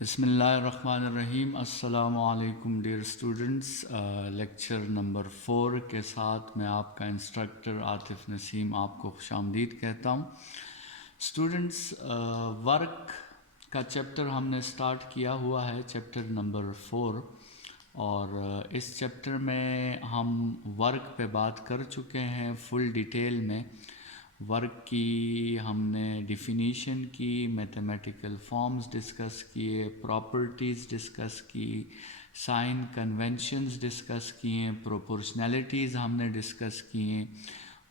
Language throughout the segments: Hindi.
बिस्मिल्लाहिर्रहमानिर्रहीम। अस्सलामु अलैकुम डियर स्टूडेंट्स। लेक्चर नंबर 4 के साथ मैं आपका इंस्ट्रक्टर आतिफ़ नसीम आपको खुशामदीद कहता हूँ। स्टूडेंट्स, वर्क का चैप्टर हमने स्टार्ट किया हुआ है, चैप्टर नंबर 4, और इस चैप्टर में हम वर्क पे बात कर चुके हैं फुल डिटेल में। वर्क की हमने डिफिनीशन की, मैथमेटिकल फॉर्म्स डिस्कस किए, प्रॉपर्टीज़ डिस्कस की, साइन कन्वेंशंस डिस्कस किए, प्रोपोर्शनैलिटीज़ हमने डिस्कस किए,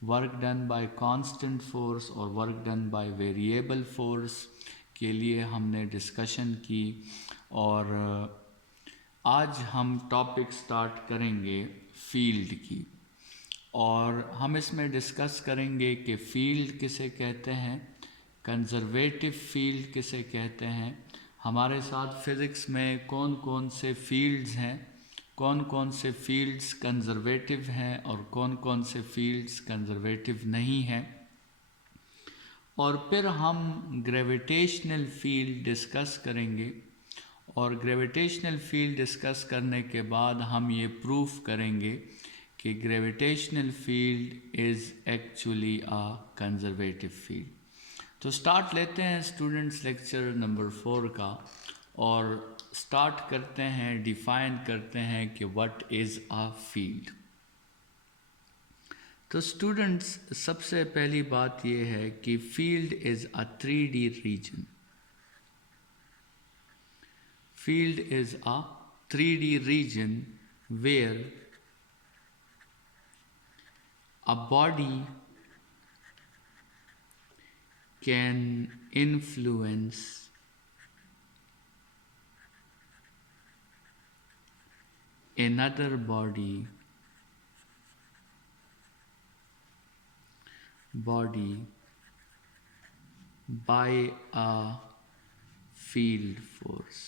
work done by constant force और work done by variable force के लिए हमने डिस्कशन की। और आज हम टॉपिक स्टार्ट करेंगे फील्ड की, और हम इसमें डिस्कस करेंगे कि फ़ील्ड किसे कहते हैं, कंज़र्वेटिव फ़ील्ड किसे कहते हैं, हमारे साथ फ़िज़िक्स में कौन कौन से फ़ील्ड्स हैं, कौन कौन से फ़ील्ड्स कंज़र्वेटिव हैं और कौन कौन से फ़ील्ड्स कंज़र्वेटिव नहीं हैं। और फिर हम ग्रेविटेशनल फ़ील्ड डिस्कस करेंगे, और ग्रेविटेशनल फ़ील्ड डिस्कस करने के बाद हम ये प्रूफ करेंगे कि gravitational field is actually a conservative field. तो स्टार्ट लेते हैं स्टूडेंट्स लेक्चर नंबर 4 का, और स्टार्ट करते हैं, डिफाइन करते हैं कि व्हाट इज़ अ फील्ड। तो स्टूडेंट्स, सबसे पहली बात ये है कि field is a 3D region. Field is a 3D region where a body can influence another body by a field force।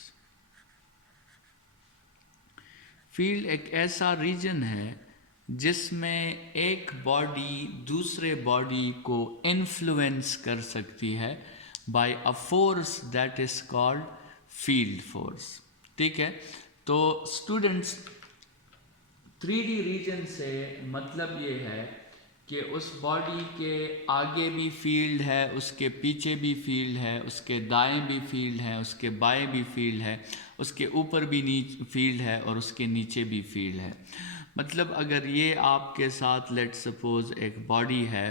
Field एक ऐसा रीजन है जिसमें एक बॉडी दूसरे बॉडी को इन्फ्लुएंस कर सकती है by a force that is called field force. ठीक है, तो स्टूडेंट्स, 3D रीजन से मतलब ये है कि उस बॉडी के आगे भी फील्ड है, उसके पीछे भी फील्ड है, उसके दाएं भी फील्ड है, उसके बाएं भी फील्ड है, उसके ऊपर भी फील्ड है और उसके नीचे भी फील्ड है। मतलब अगर ये आपके साथ लेट सपोज एक बॉडी है,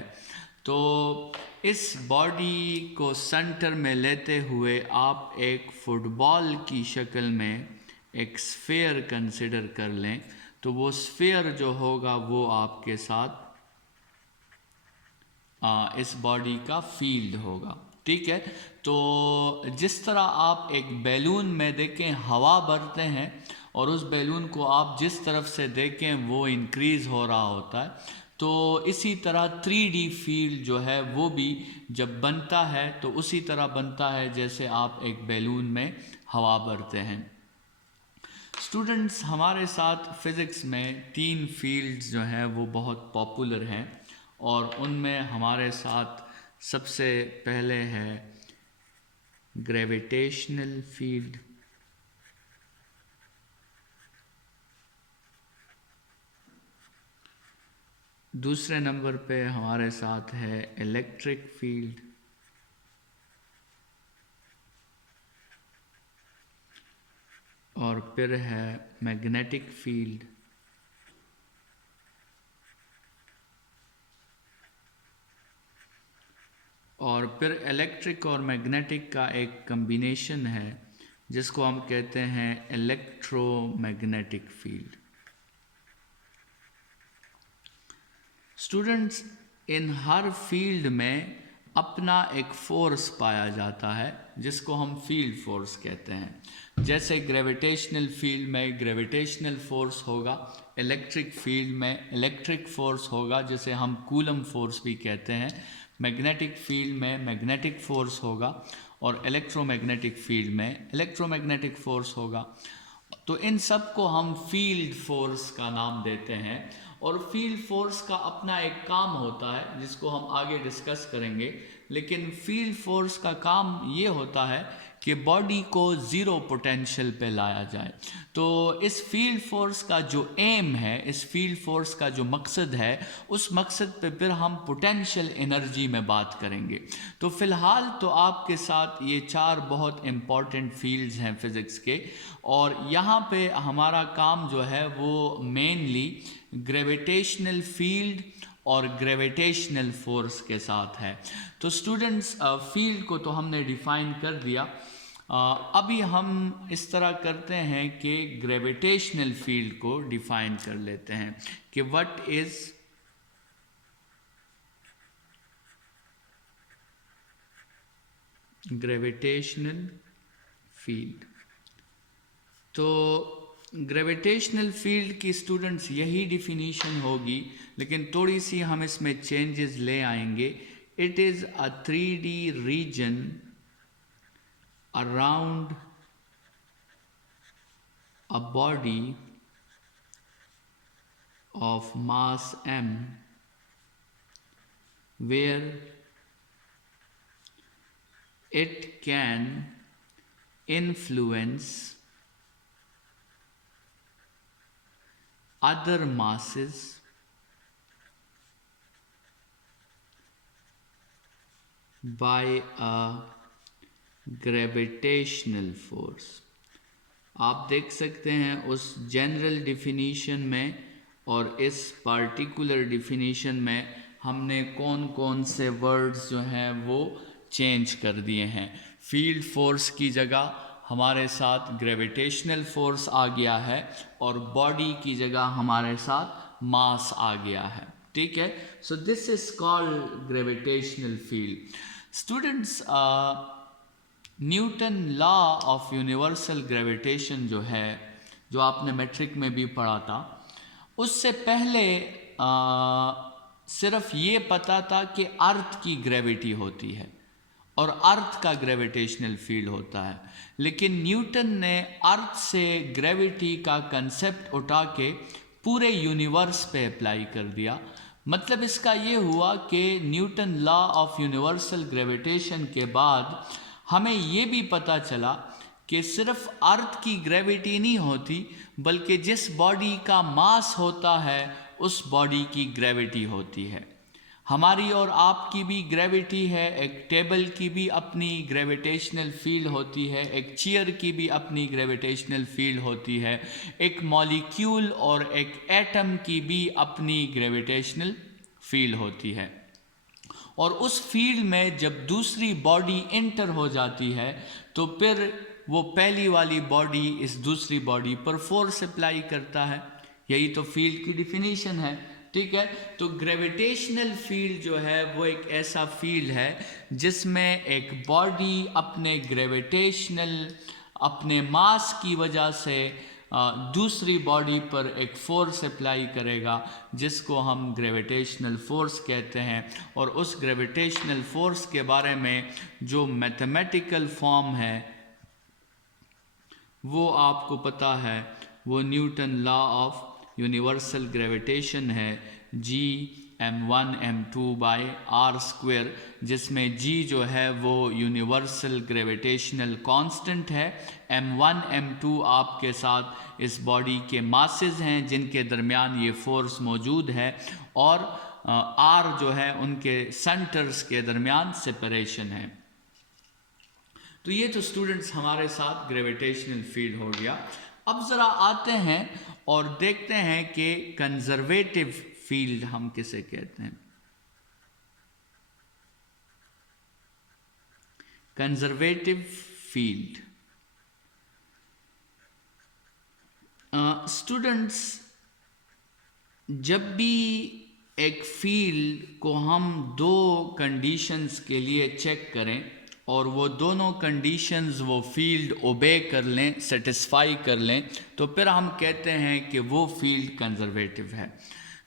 तो इस बॉडी को सेंटर में लेते हुए आप एक फुटबॉल की शक्ल में एक स्फीयर कंसिडर कर लें, तो वो स्फीयर जो होगा वो आपके साथ इस बॉडी का फील्ड होगा। ठीक है, तो जिस तरह आप एक बैलून में देखें हवा भरते हैं और उस बैलून को आप जिस तरफ से देखें वो इंक्रीज हो रहा होता है, तो इसी तरह 3D फील्ड जो है वो भी जब बनता है तो उसी तरह बनता है जैसे आप एक बैलून में हवा भरते हैं। स्टूडेंट्स, हमारे साथ फिज़िक्स में 3 फील्ड्स जो हैं वो बहुत पॉपुलर हैं, और उनमें हमारे साथ सबसे पहले है ग्रेविटेशनल फील्ड, दूसरे नंबर पे हमारे साथ है इलेक्ट्रिक फील्ड, और फिर है मैग्नेटिक फील्ड, और फिर इलेक्ट्रिक और मैग्नेटिक का एक कम्बिनेशन है जिसको हम कहते हैं इलेक्ट्रोमैग्नेटिक फील्ड। स्टूडेंट्स, इन हर फील्ड में अपना एक फोर्स पाया जाता है जिसको हम फील्ड फोर्स कहते हैं। जैसे ग्रेविटेशनल फील्ड में ग्रेविटेशनल फोर्स होगा, इलेक्ट्रिक फील्ड में इलेक्ट्रिक फोर्स होगा जिसे हम कूलम फोर्स भी कहते हैं, मैग्नेटिक फील्ड में मैग्नेटिक फोर्स होगा, और इलेक्ट्रोमैग्नेटिक फील्ड में इलेक्ट्रोमैग्नेटिक फोर्स होगा। तो इन सब को हम फील्ड फोर्स का नाम देते हैं, और फील्ड फोर्स का अपना एक काम होता है जिसको हम आगे डिस्कस करेंगे। लेकिन फील्ड फोर्स का काम ये होता है कि बॉडी को ज़ीरो पोटेंशियल पे लाया जाए। तो इस फील्ड फोर्स का जो एम है, इस फील्ड फोर्स का जो मकसद है, उस मकसद पे फिर हम पोटेंशियल एनर्जी में बात करेंगे। तो फ़िलहाल तो आपके साथ ये 4 बहुत इम्पॉर्टेंट फील्ड्स हैं फ़िज़िक्स के, और यहाँ पे हमारा काम जो है वो मेनली ग्रेविटेशनल फील्ड और ग्रेविटेशनल फोर्स के साथ है। तो स्टूडेंट्स, फील्ड को तो हमने डिफ़ाइन कर दिया। अभी हम इस तरह करते हैं कि ग्रेविटेशनल फील्ड को डिफ़ाइन कर लेते हैं कि व्हाट इज़ ग्रेविटेशनल फील्ड। तो ग्रेविटेशनल फील्ड की स्टूडेंट्स यही डिफिनीशन होगी, लेकिन थोड़ी सी हम इसमें चेंजेस ले आएंगे। It is a 3D region around a body of mass m where it can influence other masses by a gravitational force। आप देख सकते हैं उस जनरल डिफिनीशन में और इस पार्टिकुलर डिफिनीशन में हमने कौन कौन से वर्ड्स जो हैं वो चेंज कर दिए हैं। फील्ड फोर्स की जगह हमारे साथ ग्रेविटेशनल फोर्स आ गया है, और बॉडी की जगह हमारे साथ मास आ गया है। ठीक है, so this is called gravitational field. Students, Newton law of universal gravitation जो है, जो आपने मैट्रिक में भी पढ़ा था, उससे पहले सिर्फ ये पता था कि अर्थ की ग्रेविटी होती है और अर्थ का ग्रेविटेशनल फील्ड होता है। लेकिन न्यूटन ने अर्थ से ग्रेविटी का कंसेप्ट उठा के पूरे यूनिवर्स पे अप्लाई कर दिया। मतलब इसका ये हुआ कि Newton law of universal gravitation के बाद हमें ये भी पता चला कि सिर्फ अर्थ की ग्रेविटी नहीं होती, बल्कि जिस बॉडी का मास होता है उस बॉडी की ग्रेविटी होती है। हमारी और आपकी भी ग्रेविटी है, एक टेबल की भी अपनी ग्रेविटेशनल फील्ड होती है, एक चेयर की भी अपनी ग्रेविटेशनल फील्ड होती है, एक मॉलिक्यूल और एक एटम की भी अपनी ग्रेविटेशनल फील्ड होती है। और उस फील्ड में जब दूसरी बॉडी एंटर हो जाती है तो फिर वो पहली वाली बॉडी इस दूसरी बॉडी पर फोर्स अप्लाई करता है। यही तो फील्ड की डिफिनीशन है। ठीक है, तो ग्रेविटेशनल फील्ड जो है वो एक ऐसा फील्ड है जिसमें एक बॉडी अपने ग्रेविटेशनल, अपने मास की वजह से दूसरी बॉडी पर एक फोर्स अप्लाई करेगा, जिसको हम ग्रेविटेशनल फोर्स कहते हैं। और उस ग्रेविटेशनल फोर्स के बारे में जो मैथमेटिकल फॉर्म है वो आपको पता है, वो Newton law of universal gravitation है, Gm1 m2 by R square, जिसमें G जो है वो यूनिवर्सल ग्रेविटेशनल कांस्टेंट है, m1 m2 आपके साथ इस बॉडी के मासेस हैं जिनके दरमियान ये फोर्स मौजूद है, और R जो है उनके सेंटर्स के दरमियान सेपरेशन है। तो ये तो स्टूडेंट्स हमारे साथ ग्रेविटेशनल फील्ड हो गया। अब ज़रा आते हैं और देखते हैं कि कंजर्वेटिव फील्ड हम किसे कहते हैं। कंजर्वेटिव फील्ड, स्टूडेंट्स, जब भी एक फील्ड को हम दो कंडीशंस के लिए चेक करें और वो दोनों कंडीशंस वो फील्ड ओबे कर लें, सेटिस्फाई कर लें, तो फिर हम कहते हैं कि वो फील्ड कंजर्वेटिव है।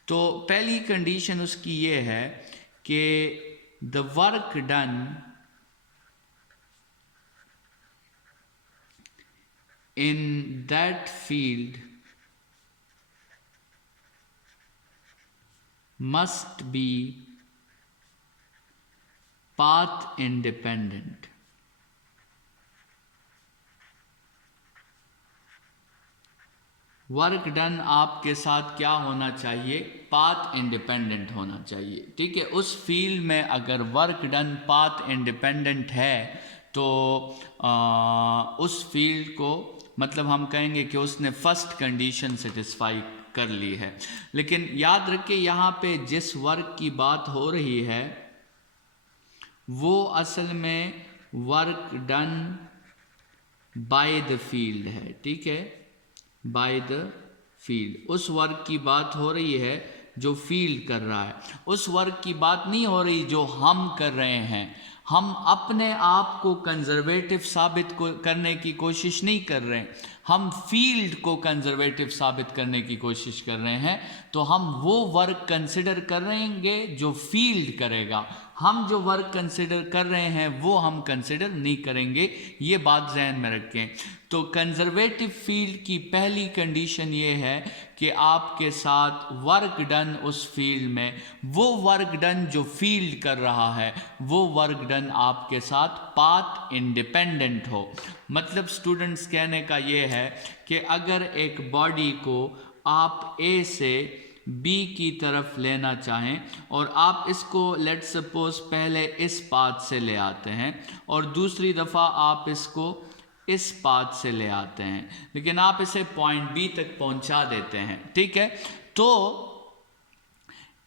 तो पहली कंडीशन उसकी ये है कि the work done in that field must be path independent। Work done आपके साथ क्या होना चाहिए, पाथ इंडिपेंडेंट होना चाहिए। ठीक है, उस फील्ड में अगर वर्क डन पाथ इंडिपेंडेंट है तो उस फील्ड को मतलब हम कहेंगे कि उसने फर्स्ट कंडीशन सेटिस्फाई कर ली है। लेकिन याद रखिए यहाँ पे जिस वर्क की बात हो रही है वो असल में work done by the field है। ठीक है, बाय द फील्ड, उस वर्क की बात हो रही है जो फील्ड कर रहा है। उस वर्क की बात नहीं हो रही जो हम कर रहे हैं। हम अपने आप को कंजर्वेटिव साबित करने की कोशिश नहीं कर रहे हैं, हम फील्ड को कंजर्वेटिव साबित करने की कोशिश कर रहे हैं। तो हम वो वर्क कंसिडर करेंगे जो फील्ड करेगा, हम जो वर्क कंसिडर कर रहे हैं वो हम कंसिडर नहीं करेंगे। ये बात जहन में रखें। तो कंजर्वेटिव फील्ड की पहली कंडीशन ये है कि आपके साथ वर्क डन उस फील्ड में, वो वर्क डन जो फील्ड कर रहा है वो वर्क डन आपके साथ पाथ इंडिपेंडेंट हो। मतलब स्टूडेंट्स कहने का ये है कि अगर एक बॉडी को आप ए से बी की तरफ लेना चाहें और आप इसको लेट सपोज पहले इस पाथ से ले आते हैं और दूसरी दफ़ा आप इसको इस पाथ से ले आते हैं, लेकिन आप इसे पॉइंट बी तक पहुंचा देते हैं। ठीक है, तो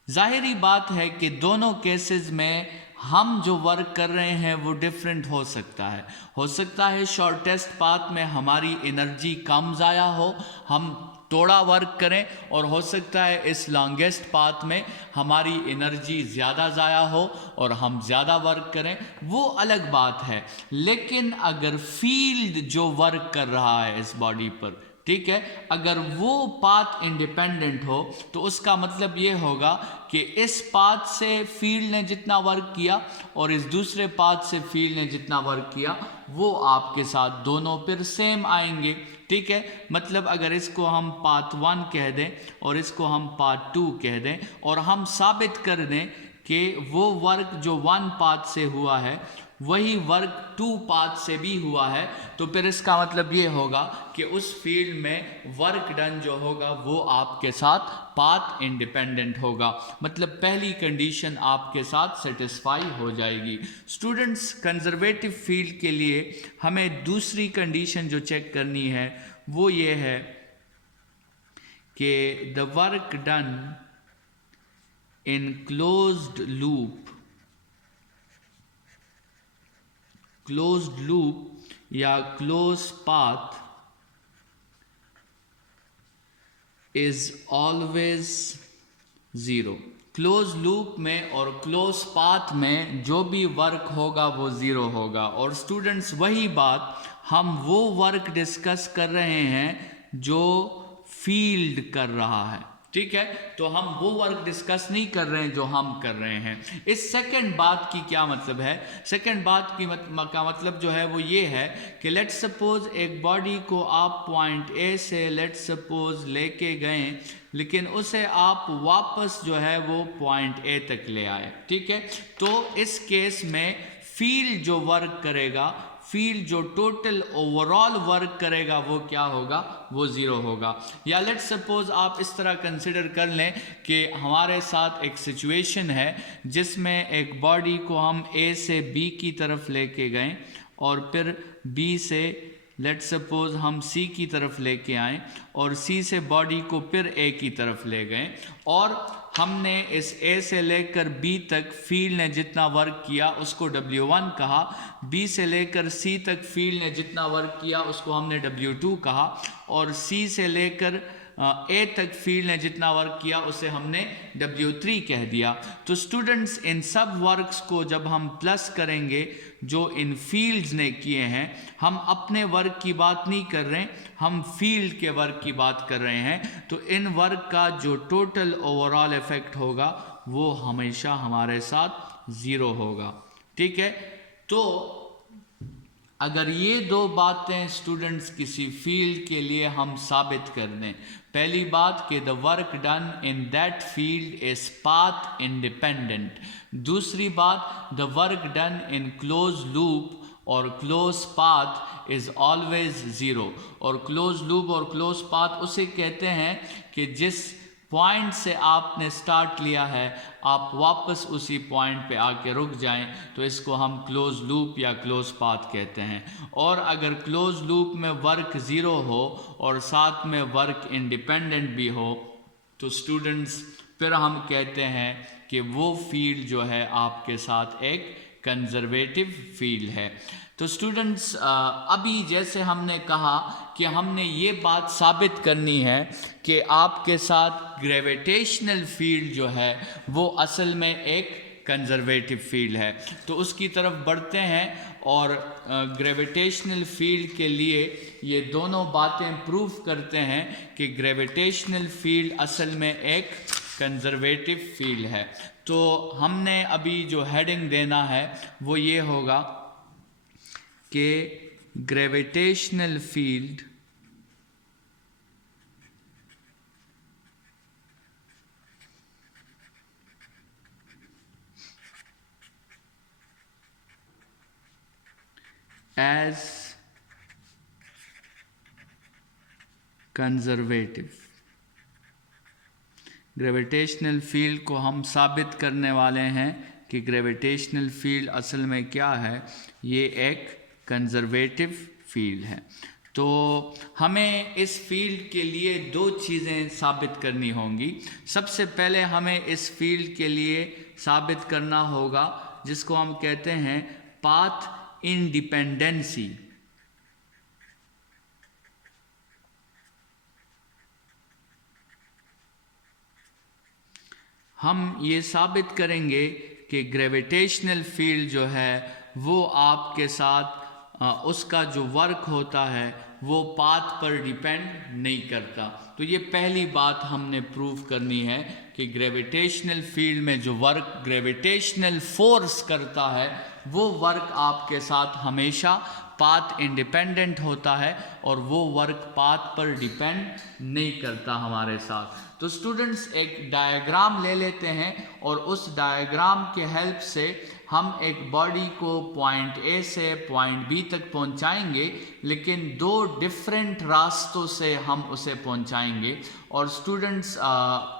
जाहिरी बात है कि दोनों केसेस में हम जो वर्क कर रहे हैं वो डिफरेंट हो सकता है। हो सकता है शॉर्टेस्ट पाथ में हमारी एनर्जी कम ज़ाया हो, हम थोड़ा वर्क करें, और हो सकता है इस लॉन्गेस्ट पाथ में हमारी एनर्जी ज़्यादा ज़ाया हो और हम ज़्यादा वर्क करें, वो अलग बात है। लेकिन अगर फील्ड जो वर्क कर रहा है इस बॉडी पर, ठीक है, अगर वो पाथ इंडिपेंडेंट हो तो उसका मतलब ये होगा कि इस पाथ से फील्ड ने जितना वर्क किया और इस दूसरे पाथ से फील्ड ने जितना वर्क किया वो आपके साथ दोनों फिर सेम आएंगे। ठीक है, मतलब अगर इसको हम पाथ 1 कह दें और इसको हम पाथ 2 कह दें और हम साबित कर दें कि वो वर्क जो 1 पाथ से हुआ है वही वर्क 2 पाथ से भी हुआ है, तो फिर इसका मतलब ये होगा कि उस फील्ड में वर्क डन जो होगा वो आपके साथ पाथ इंडिपेंडेंट होगा। मतलब पहली कंडीशन आपके साथ सेटिस्फाई हो जाएगी। स्टूडेंट्स, कंजर्वेटिव फील्ड के लिए हमें दूसरी कंडीशन जो चेक करनी है वो ये है कि the work done in closed loop या close path is always zero. Close loop में और क्लोज पाथ में जो भी वर्क होगा वो ज़ीरो होगा। और स्टूडेंट्स, वही बात हम वो वर्क डिस्कस कर रहे हैं जो फील्ड कर रहा है। ठीक है, तो हम वो वर्क डिस्कस नहीं कर रहे हैं जो हम कर रहे हैं। इस सेकंड बात की क्या मतलब है? सेकंड बात की का मतलब जो है वो ये है कि लेट सपोज एक बॉडी को आप पॉइंट ए से लेट सपोज लेके गए, लेकिन उसे आप वापस जो है वो पॉइंट ए तक ले आए। ठीक है, तो इस केस में फील्ड जो वर्क करेगा, फील्ड जो टोटल ओवरऑल वर्क करेगा वो क्या होगा? वो ज़ीरो होगा। या लेट सपोज आप इस तरह कंसिडर कर लें कि हमारे साथ एक सिचुएशन है जिसमें एक बॉडी को हम ए से बी की तरफ लेके गए और फिर बी से लेट सपोज हम सी की तरफ लेके आए और सी से बॉडी को फिर ए की तरफ ले गए और हमने इस ए से लेकर बी तक फील्ड ने जितना वर्क किया उसको W1 कहा, बी से लेकर सी तक फील्ड ने जितना वर्क किया उसको हमने W2 कहा और सी से लेकर ए तक फील्ड ने जितना वर्क किया उसे हमने W3 कह दिया। तो स्टूडेंट्स, इन सब वर्क्स को जब हम प्लस करेंगे जो इन फील्ड्स ने किए हैं, हम अपने वर्क की बात नहीं कर रहे हैं, हम फील्ड के वर्क की बात कर रहे हैं। तो इन वर्क का जो टोटल ओवरऑल इफेक्ट होगा वो हमेशा हमारे साथ ज़ीरो होगा। ठीक है, तो अगर ये दो बातें स्टूडेंट्स किसी फील्ड के लिए हम साबित कर दें, पहली बात कि the work done in that field is path independent, दूसरी बात the work done in close loop और close path is always zero. और क्लोज लूप और क्लोज पाथ उसे कहते हैं कि जिस पॉइंट से आपने स्टार्ट लिया है आप वापस उसी पॉइंट पे आके रुक जाएं, तो इसको हम क्लोज लूप या क्लोज पाथ कहते हैं। और अगर क्लोज लूप में वर्क ज़ीरो हो और साथ में वर्क इंडिपेंडेंट भी हो तो स्टूडेंट्स फिर हम कहते हैं कि वो फील्ड जो है आपके साथ एक कंजर्वेटिव फील्ड है। तो स्टूडेंट्स अभी जैसे हमने कहा कि हमने ये बात साबित करनी है कि आपके साथ ग्रेविटेशनल फील्ड जो है वो असल में एक कंजर्वेटिव फील्ड है। तो उसकी तरफ बढ़ते हैं और ग्रेविटेशनल फील्ड के लिए ये दोनों बातें प्रूफ करते हैं कि ग्रेविटेशनल फील्ड असल में एक कंजर्वेटिव फील्ड है। तो हमने अभी जो हेडिंग देना है वो ये होगा कि gravitational field as conservative. Gravitational field को हम साबित करने वाले हैं कि ग्रेविटेशनल फील्ड असल में क्या है, ये एक कंजर्वेटिव फील्ड है। तो हमें इस फील्ड के लिए दो चीज़ें साबित करनी होंगी। सबसे पहले हमें इस फील्ड के लिए साबित करना होगा जिसको हम कहते हैं पाथ इंडिपेंडेंसी। हम ये साबित करेंगे कि ग्रेविटेशनल फील्ड जो है वो आपके साथ उसका जो वर्क होता है वो पाथ पर डिपेंड नहीं करता। तो ये पहली बात हमने प्रूव करनी है कि ग्रेविटेशनल फील्ड में जो वर्क ग्रेविटेशनल फोर्स करता है वो वर्क आपके साथ हमेशा पाथ इंडिपेंडेंट होता है और वो वर्क पाथ पर डिपेंड नहीं करता हमारे साथ। तो स्टूडेंट्स एक डायग्राम ले लेते हैं और उस डायग्राम के हेल्प से हम एक बॉडी को पॉइंट ए से पॉइंट बी तक पहुंचाएंगे, लेकिन दो डिफरेंट रास्तों से हम उसे पहुंचाएंगे। और स्टूडेंट्स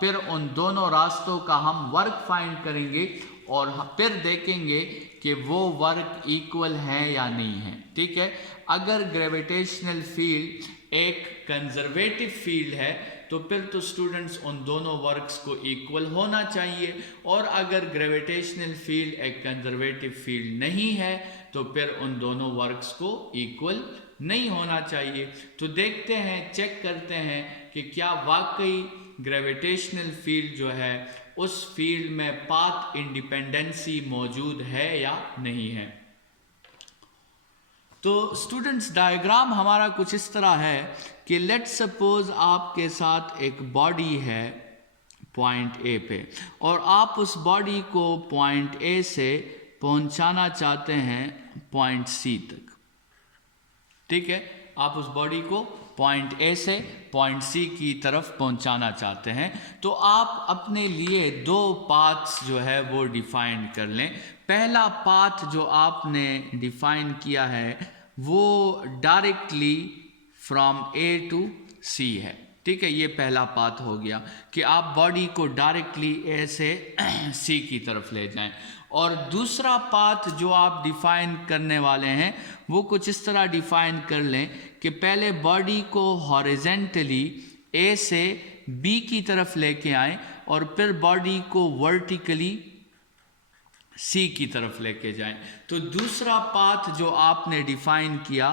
फिर उन दोनों रास्तों का हम वर्क फाइंड करेंगे और फिर देखेंगे कि वो वर्क इक्वल है या नहीं है। ठीक है, अगर ग्रेविटेशनल फील्ड एक कंजर्वेटिव फील्ड है तो फिर तो स्टूडेंट्स उन दोनों वर्क्स को इक्वल होना चाहिए, और अगर ग्रेविटेशनल फील्ड एक कंजर्वेटिव फील्ड नहीं है तो फिर उन दोनों वर्क्स को इक्वल नहीं होना चाहिए। तो देखते हैं, चेक करते हैं कि क्या वाकई ग्रेविटेशनल फील्ड जो है उस फील्ड में पाथ इंडिपेंडेंसी मौजूद है या नहीं है। तो स्टूडेंट्स डायग्राम हमारा कुछ इस तरह है कि लेट्स सपोज आपके साथ एक बॉडी है पॉइंट ए पे और आप उस बॉडी को पॉइंट ए से पहुंचाना चाहते हैं पॉइंट सी तक। ठीक है, आप उस बॉडी को पॉइंट ए से पॉइंट सी की तरफ पहुंचाना चाहते हैं। तो आप अपने लिए दो पाथ्स जो है वो डिफाइन कर लें। पहला पाथ जो आपने डिफाइन किया है वो डायरेक्टली फ्रॉम ए टू सी है। ठीक है, ये पहला पाथ हो गया कि आप बॉडी को डायरेक्टली ए से सी की तरफ ले जाएं। और दूसरा पाथ जो आप डिफाइन करने वाले हैं वो कुछ इस तरह डिफाइन कर लें कि पहले बॉडी को हॉरिजेंटली ए से बी की तरफ लेके आएं और फिर बॉडी को वर्टिकली सी की तरफ लेके जाएं। तो दूसरा पाथ जो आपने डिफाइन किया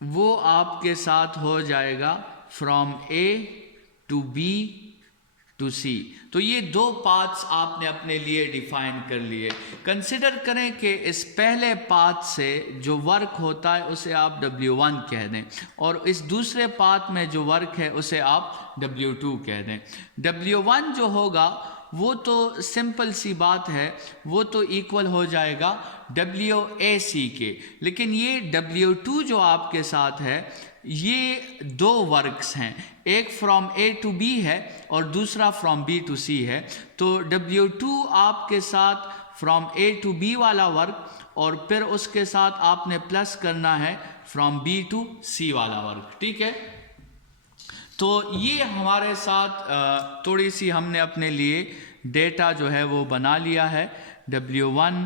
वो आपके साथ हो जाएगा from A to B to C. तो ये दो पाथ्स आपने अपने लिए डिफाइन कर लिए। कंसिडर करें कि इस पहले पाथ से जो वर्क होता है उसे आप W1 कह दें और इस दूसरे पाथ में जो वर्क है उसे आप W2 कह दें। W1 जो होगा वो तो सिंपल सी बात है, वो तो इक्वल हो जाएगा WAC के। लेकिन ये W2 जो आपके साथ है ये दो वर्क्स हैं, एक फ्रॉम ए टू बी है और दूसरा फ्रॉम बी टू सी है। तो W2 आपके साथ फ्रॉम ए टू बी वाला वर्क, और फिर उसके साथ आपने प्लस करना है फ्रॉम बी टू सी वाला वर्क। ठीक है, तो ये हमारे साथ थोड़ी सी हमने अपने लिए डेटा जो है वो बना लिया है। W1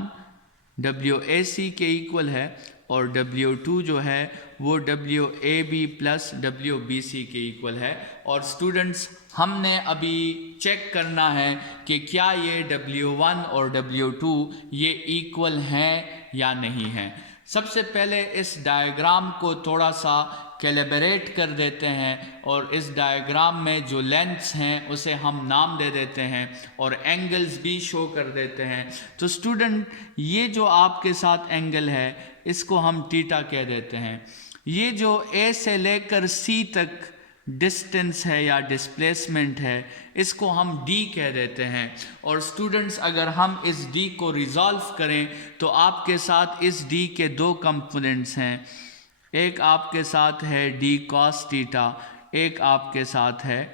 WAC के इक्वल है और W2 जो है वो WAB प्लस WBC के इक्वल है। और स्टूडेंट्स हमने अभी चेक करना है कि क्या ये W1 और W2 ये इक्वल हैं या नहीं है। सबसे पहले इस डायग्राम को थोड़ा सा कैलिब्रेट कर देते हैं और इस डायग्राम में जो लेंथ्स हैं उसे हम नाम दे देते हैं और एंगल्स भी शो कर देते हैं। तो स्टूडेंट ये जो आपके साथ एंगल है इसको हम थीटा कह देते हैं। ये जो ए से लेकर सी तक डिस्टेंस है या डिस्प्लेसमेंट है इसको हम डी कह देते हैं। और स्टूडेंट्स अगर हम इस डी को रिजॉल्व करें तो आपके साथ इस डी के दो कंपोनेंट्स हैं, एक आपके साथ है डी कॉस थीटा, एक आपके साथ है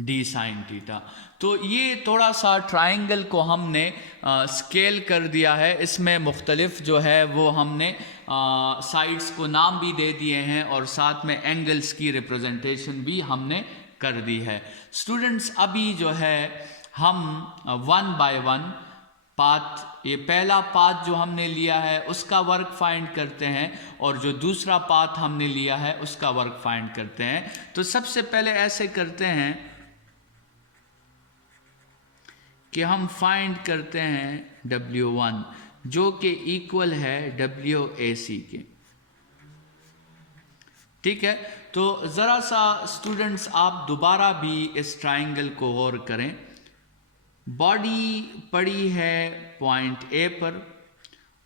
डी साइन थीटा। तो ये थोड़ा सा ट्राइंगल को हमने स्केल कर दिया है, इसमें मुख्तलिफ जो है वो हमने साइड्स को नाम भी दे दिए हैं और साथ में एंगल्स की रिप्रेजेंटेशन भी हमने कर दी है। स्टूडेंट्स अभी जो है हम वन बाय वन पाथ, ये पहला पाथ जो हमने लिया है उसका वर्क फाइंड करते हैं और जो दूसरा पाथ हमने लिया है उसका वर्क फाइंड करते हैं। तो सबसे पहले ऐसे करते हैं कि हम फाइंड करते हैं W1 जो कि इक्वल है WAC के। ठीक है, तो ज़रा सा स्टूडेंट्स आप दोबारा भी इस ट्राइंगल को गौर करें। बॉडी पड़ी है पॉइंट ए पर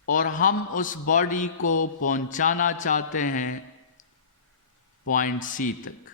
और हम उस बॉडी को पहुंचाना चाहते हैं पॉइंट सी तक।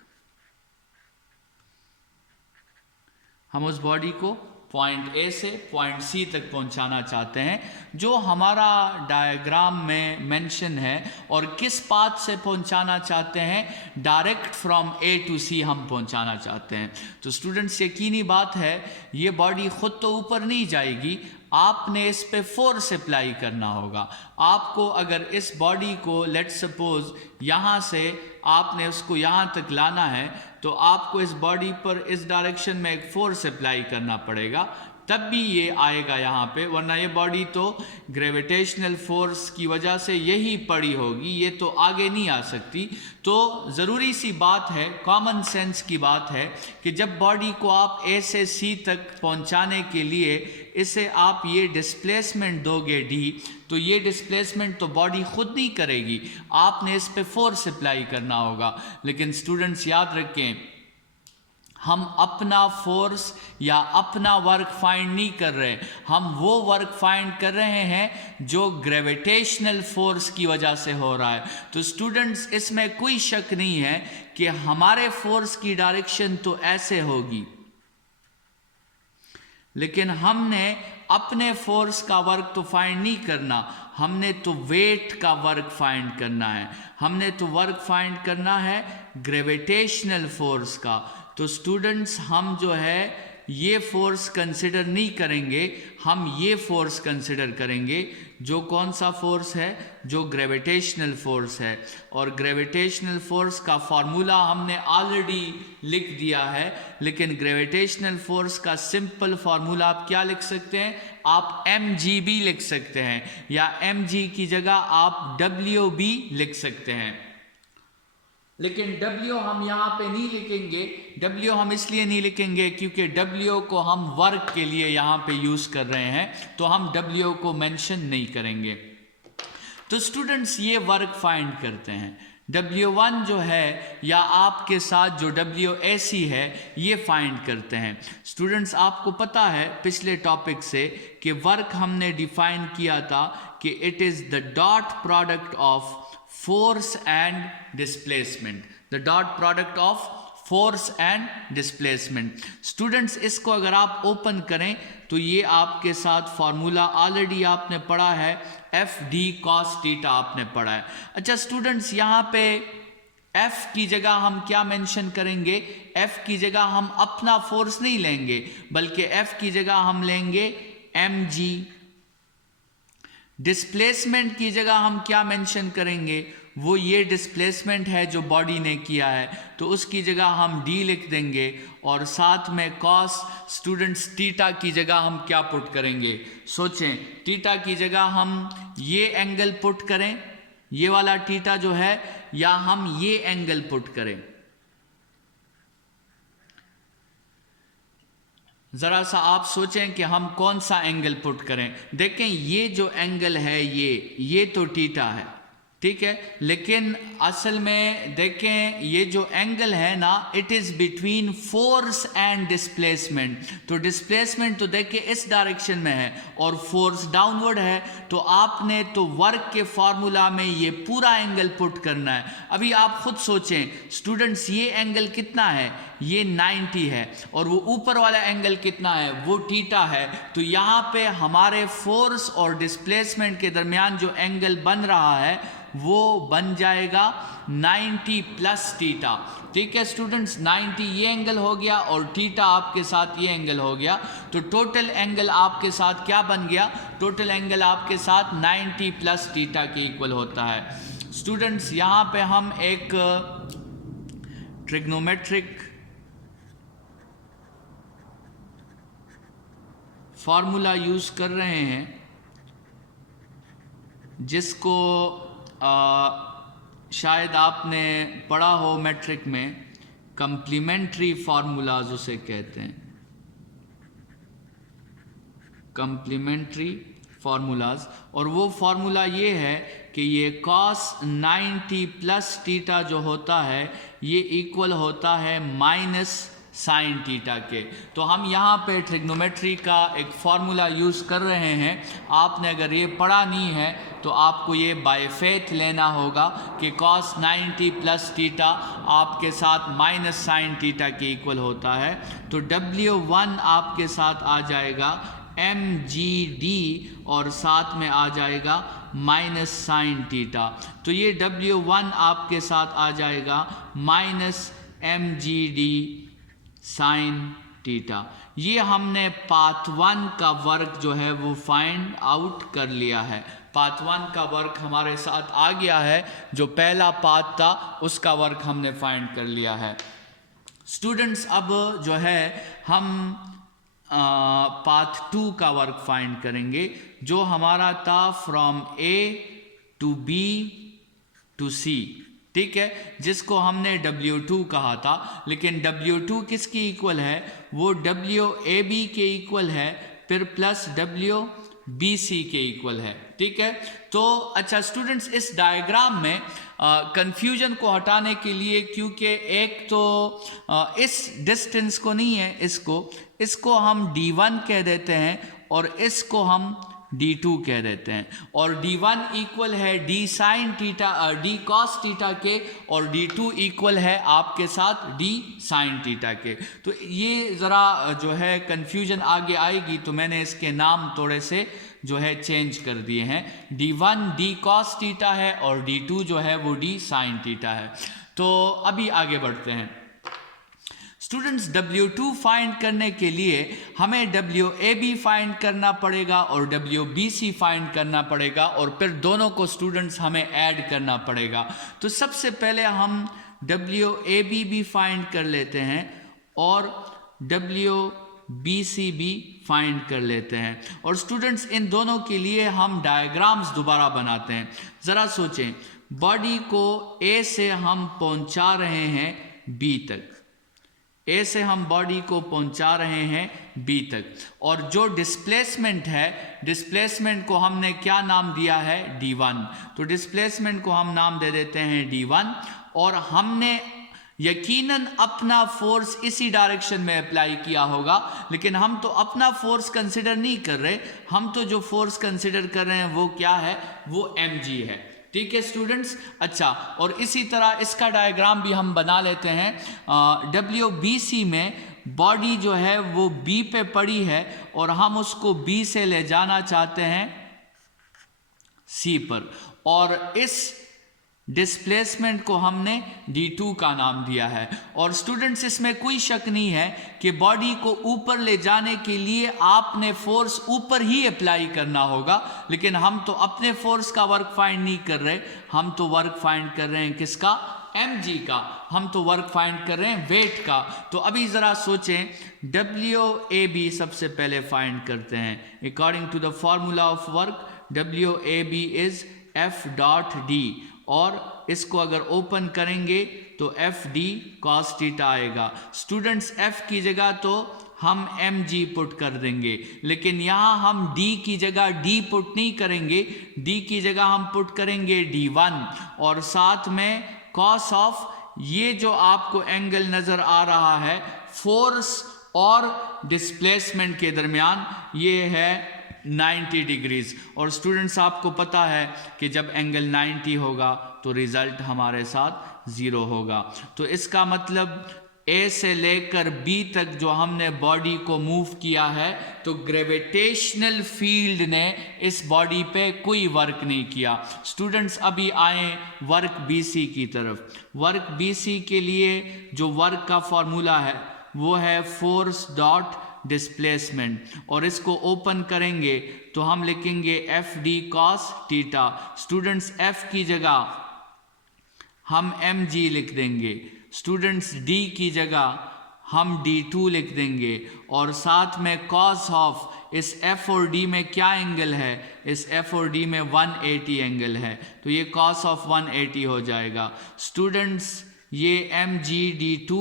हम उस बॉडी को पॉइंट ए से पॉइंट सी तक पहुंचाना चाहते हैं जो हमारा डायग्राम में मेंशन है। और किस पाथ से पहुंचाना चाहते हैं? डायरेक्ट फ्रॉम ए टू सी हम पहुंचाना चाहते हैं। तो स्टूडेंट्स यकीनी बात है ये बॉडी खुद तो ऊपर नहीं जाएगी, आपने इस पे फोर्स अप्लाई करना होगा। आपको अगर इस बॉडी को लेट सपोज यहाँ से आपने उसको यहाँ तक लाना है तो आपको इस बॉडी पर इस डायरेक्शन में एक फोर्स अप्लाई करना पड़ेगा, तब भी ये आएगा यहाँ पे, वरना ये बॉडी तो ग्रेविटेशनल फोर्स की वजह से यही पड़ी होगी, ये तो आगे नहीं आ सकती। तो ज़रूरी सी बात है, कॉमन सेंस की बात है कि जब बॉडी को आप ए से सी तक पहुँचाने के लिए इसे आप ये डिस्प्लेसमेंट दोगे डी, तो ये डिस्प्लेसमेंट तो बॉडी खुद नहीं करेगी, आपने इस पे फोर्स अप्लाई करना होगा। लेकिन स्टूडेंट्स याद रखें, हम अपना फोर्स या अपना वर्क फाइंड नहीं कर रहे, हम वो वर्क फाइंड कर रहे हैं जो ग्रेविटेशनल फोर्स की वजह से हो रहा है। तो स्टूडेंट्स इसमें कोई शक नहीं है कि हमारे फोर्स की डायरेक्शन तो ऐसे होगी, लेकिन हमने अपने फोर्स का वर्क तो फाइंड नहीं करना, हमने तो वेट का वर्क फाइंड करना है, हमने तो वर्क फाइंड करना है ग्रेविटेशनल फोर्स का। तो स्टूडेंट्स हम जो है ये फोर्स कंसिडर नहीं करेंगे, हम ये फोर्स कंसिडर करेंगे। जो कौन सा फोर्स है? जो ग्रेविटेशनल फोर्स है। और ग्रेविटेशनल फोर्स का फार्मूला हमने ऑलरेडी लिख दिया है, लेकिन ग्रेविटेशनल फोर्स का सिंपल फार्मूला आप क्या लिख सकते हैं? आप mg भी लिख सकते हैं, या mg की जगह आप w भी लिख सकते हैं। लेकिन W हम यहाँ पे नहीं लिखेंगे। W हम इसलिए नहीं लिखेंगे क्योंकि W को हम वर्क के लिए यहाँ पे यूज़ कर रहे हैं, तो हम W को मेंशन नहीं करेंगे। तो स्टूडेंट्स ये वर्क फाइंड करते हैं। W1 जो है या आपके साथ जो WAC है ये फाइंड करते हैं। स्टूडेंट्स आपको पता है पिछले टॉपिक से कि वर्क हमने डिफाइन किया था कि it is the dot product of force and displacement, the dot product of force and displacement। Students इसको अगर आप ओपन करें तो ये आपके साथ फार्मूला ऑलरेडी आपने पढ़ा है, FD cos थीटा आपने पढ़ा है। अच्छा स्टूडेंट्स यहाँ पे F की जगह हम क्या मेंशन करेंगे? F की जगह हम अपना फोर्स नहीं लेंगे, बल्कि F की जगह हम लेंगे mg। डिस्प्लेसमेंट की जगह हम क्या मेंशन करेंगे, वो ये डिस्प्लेसमेंट है जो बॉडी ने किया है, तो उसकी जगह हम d लिख देंगे और साथ में cos स्टूडेंट्स थीटा की जगह हम क्या पुट करेंगे, सोचें। थीटा की जगह हम ये एंगल पुट करें, ये वाला थीटा जो है, या हम ये एंगल पुट करें। ज़रा सा आप सोचें कि हम कौन सा एंगल पुट करें। देखें ये जो एंगल है ये तो थीटा है, ठीक है, लेकिन असल में देखें ये जो एंगल है ना, it is between force and displacement. तो डिस्प्लेसमेंट तो देखिए इस डायरेक्शन में है और फोर्स डाउनवर्ड है, तो आपने तो वर्क के फार्मूला में ये पूरा एंगल पुट करना है। अभी आप खुद सोचें स्टूडेंट्स, ये एंगल कितना है, ये 90 है, और वो ऊपर वाला एंगल कितना है, वो थीटा है। तो यहाँ पे हमारे फोर्स और डिस्प्लेसमेंट के दरमियान जो एंगल बन रहा है वो बन जाएगा 90 प्लस थीटा। ठीक है स्टूडेंट्स, 90 ये एंगल हो गया और थीटा आपके साथ ये एंगल हो गया, तो टोटल एंगल आपके साथ क्या बन गया, टोटल एंगल आपके साथ 90 प्लस थीटा के इक्वल होता है। स्टूडेंट्स यहाँ पे हम एक ट्रिग्नोमेट्रिक फॉर्मूला यूज कर रहे हैं जिसको शायद आपने पढ़ा हो मैट्रिक में, कंप्लीमेंट्री फार्मूलाज उसे कहते हैं, कंप्लीमेंट्री फार्मूलाज। और वो फार्मूला ये है कि ये cos 90 प्लस थीटा जो होता है ये इक्वल होता है माइनस साइन थीटा के। तो हम यहाँ पे ट्रिग्नोमेट्री का एक फार्मूला यूज़ कर रहे हैं। आपने अगर ये पढ़ा नहीं है तो आपको ये बाय फेथ लेना होगा कि cos 90 प्लस थीटा आपके साथ माइनस साइन थीटा के इक्वल होता है। तो W1 आपके साथ आ जाएगा mgd और साथ में आ जाएगा माइनस साइन थीटा। तो ये W1 आपके साथ आ जाएगा माइनस mgd साइन थीटा। ये हमने पाथ 1 का वर्क जो है वो फाइंड आउट कर लिया है। पाथ 1 का वर्क हमारे साथ आ गया है, जो पहला पाथ था उसका वर्क हमने फाइंड कर लिया है। स्टूडेंट्स अब जो है हम पाथ 2 का वर्क फाइंड करेंगे, जो हमारा था from A to B to C, ठीक है, जिसको हमने W2 कहा था। लेकिन W2 किसकी इक्वल है, वो WAB के इक्वल है, फिर प्लस WBC के इक्वल है, ठीक है। तो अच्छा स्टूडेंट्स, इस डायग्राम में कंफ्यूजन को हटाने के लिए, क्योंकि एक तो इस डिस्टेंस को नहीं है, इसको हम D1 कह देते हैं और इसको हम D2 कह देते हैं, और D1 इक्वल है D sine theta D cos theta के, और D2 इक्वल है आपके साथ D साइन थीटा के। तो ये ज़रा जो है कन्फ्यूजन आगे आएगी, तो मैंने इसके नाम थोड़े से जो है चेंज कर दिए हैं। D1 D कॉस थीटा है और D2 जो है वो D साइन थीटा है। तो अभी आगे बढ़ते हैं स्टूडेंट्स। W2 फाइंड करने के लिए हमें WAB फाइंड करना पड़ेगा और WBC फाइंड करना पड़ेगा, और फिर दोनों को स्टूडेंट्स हमें ऐड करना पड़ेगा। तो सबसे पहले हम WAB भी फाइंड कर लेते हैं और WBC भी फाइंड कर लेते हैं। और स्टूडेंट्स इन दोनों के लिए हम डायग्राम्स दोबारा बनाते हैं। ज़रा सोचें, बॉडी को A से हम पहुंचा रहे हैं B तक, A से हम बॉडी को पहुंचा रहे हैं B तक, और जो डिस्प्लेसमेंट है, डिस्प्लेसमेंट को हमने क्या नाम दिया है, D1। तो डिस्प्लेसमेंट को हम नाम दे देते हैं D1, और हमने यकीनन अपना फोर्स इसी डायरेक्शन में अप्लाई किया होगा, लेकिन हम तो अपना फोर्स कंसिडर नहीं कर रहे, हम तो जो फोर्स कंसिडर कर रहे हैं वो क्या है, वो mg है, ठीक है स्टूडेंट्स। अच्छा, और इसी तरह इसका डायग्राम भी हम बना लेते हैं। WBC में बॉडी जो है वो B पे पड़ी है और हम उसको B से ले जाना चाहते हैं C पर, और इस डिस्प्लेसमेंट को हमने d2 का नाम दिया है। और स्टूडेंट्स इसमें कोई शक नहीं है कि बॉडी को ऊपर ले जाने के लिए आपने फोर्स ऊपर ही अप्लाई करना होगा, लेकिन हम तो अपने फोर्स का वर्क फाइंड नहीं कर रहे, हम तो वर्क फाइंड कर रहे हैं किसका, mg का, हम तो वर्क फाइंड कर रहे हैं वेट का। तो अभी ज़रा सोचें, WAB सबसे पहले फाइंड करते हैं। According to the formula of work WAB is F.D, और इसको अगर ओपन करेंगे तो FD cos थीटा आएगा। स्टूडेंट्स F की जगह तो हम mg पुट कर देंगे, लेकिन यहाँ हम d की जगह d पुट नहीं करेंगे, d की जगह हम पुट करेंगे d1, और साथ में cos ऑफ ये जो आपको एंगल नज़र आ रहा है फोर्स और डिस्प्लेसमेंट के दरमियान, ये है 90 डिग्रीज। और स्टूडेंट्स आपको पता है कि जब एंगल 90 होगा तो रिजल्ट हमारे साथ 0 होगा। तो इसका मतलब A से लेकर B तक जो हमने बॉडी को मूव किया है, तो ग्रेविटेशनल फील्ड ने इस बॉडी पे कोई वर्क नहीं किया। स्टूडेंट्स अभी आए वर्क BC की तरफ। वर्क BC के लिए जो वर्क का फॉर्मूला है वो है फोर्स डॉट डिस्प्लेसमेंट, और इसको ओपन करेंगे तो हम लिखेंगे FD cos theta. Students F की जगह हम mg लिख देंगे, स्टूडेंट्स D की जगह हम d2 लिख देंगे, और साथ में cos ऑफ इस F और D में क्या एंगल है, इस F और D में 180 एंगल है, तो ये cos ऑफ 180 हो जाएगा। स्टूडेंट्स ये mg d2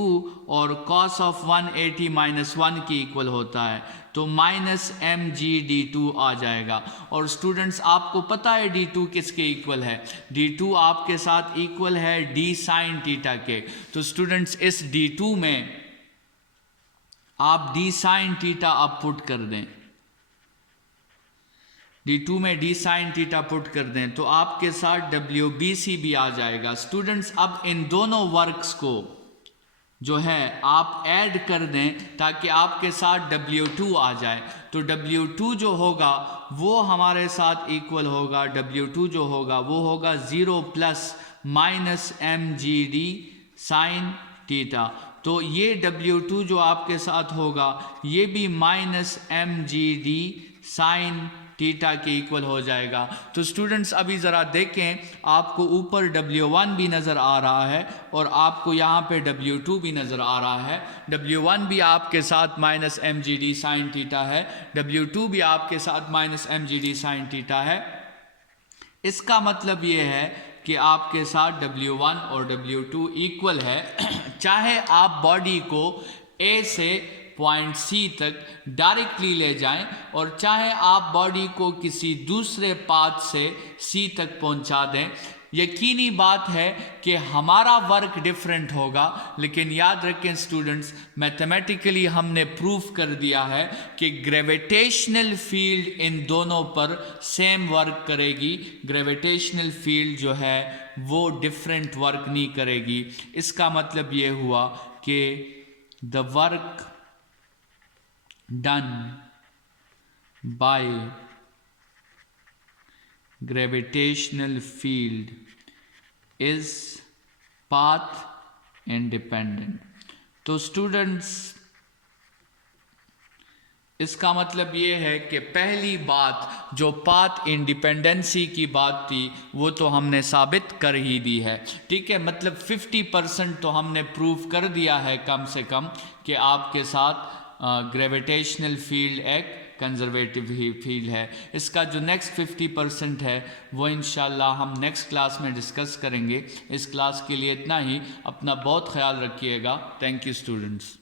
और cos ऑफ 180 माइनस 1 की इक्वल होता है, तो माइनस mg d2 आ जाएगा। और स्टूडेंट्स आपको पता है d2 किसके इक्वल है, d2 आपके साथ इक्वल है d sin थीटा के। तो स्टूडेंट्स इस d2 में आप d sin थीटा आप पुट कर दें, d2 में d sin थीटा पुट कर दें तो आपके साथ WBC भी आ जाएगा। स्टूडेंट्स अब इन दोनों वर्क्स को जो है आप ऐड कर दें ताकि आपके साथ W2 आ जाए। तो W2 जो होगा वो हमारे साथ इक्वल होगा, W2 जो होगा वो होगा 0 plus minus mgd sin theta. तो ये W2 जो आपके साथ होगा ये भी माइनस mgd sin थीटा के इक्वल हो जाएगा। तो स्टूडेंट्स अभी ज़रा देखें, आपको ऊपर W1 भी नज़र आ रहा है और आपको यहाँ पे W2 भी नज़र आ रहा है। W1 भी आपके साथ माइनस mgd sin थीटा है, W2 भी आपके साथ माइनस mgd sin थीटा है। इसका मतलब ये है कि आपके साथ W1 और W2 इक्वल है। चाहे आप बॉडी को A से पॉइंट C तक डायरेक्टली ले जाएं और चाहे आप बॉडी को किसी दूसरे पाथ से C तक पहुंचा दें, यकीनी बात है कि हमारा वर्क डिफरेंट होगा, लेकिन याद रखें स्टूडेंट्स, मैथमेटिकली हमने प्रूफ कर दिया है कि ग्रेविटेशनल फील्ड इन दोनों पर सेम वर्क करेगी। ग्रेविटेशनल फील्ड जो है वो डिफरेंट वर्क नहीं करेगी। इसका मतलब ये हुआ कि the work done by gravitational field is path independent। तो स्टूडेंट्स इसका मतलब ये है कि पहली बात जो पाथ इंडिपेंडेंसी की बात थी वो तो हमने साबित कर ही दी है, ठीक है। मतलब 50% तो हमने प्रूव कर दिया है कम से कम कि आपके साथ ग्रेविटेशनल फील्ड एक कंजर्वेटिव ही फील्ड है। इसका जो नेक्स्ट 50% है वो इंशाल्लाह हम नेक्स्ट क्लास में डिस्कस करेंगे। इस क्लास के लिए इतना ही। अपना बहुत ख्याल रखिएगा। Thank you students.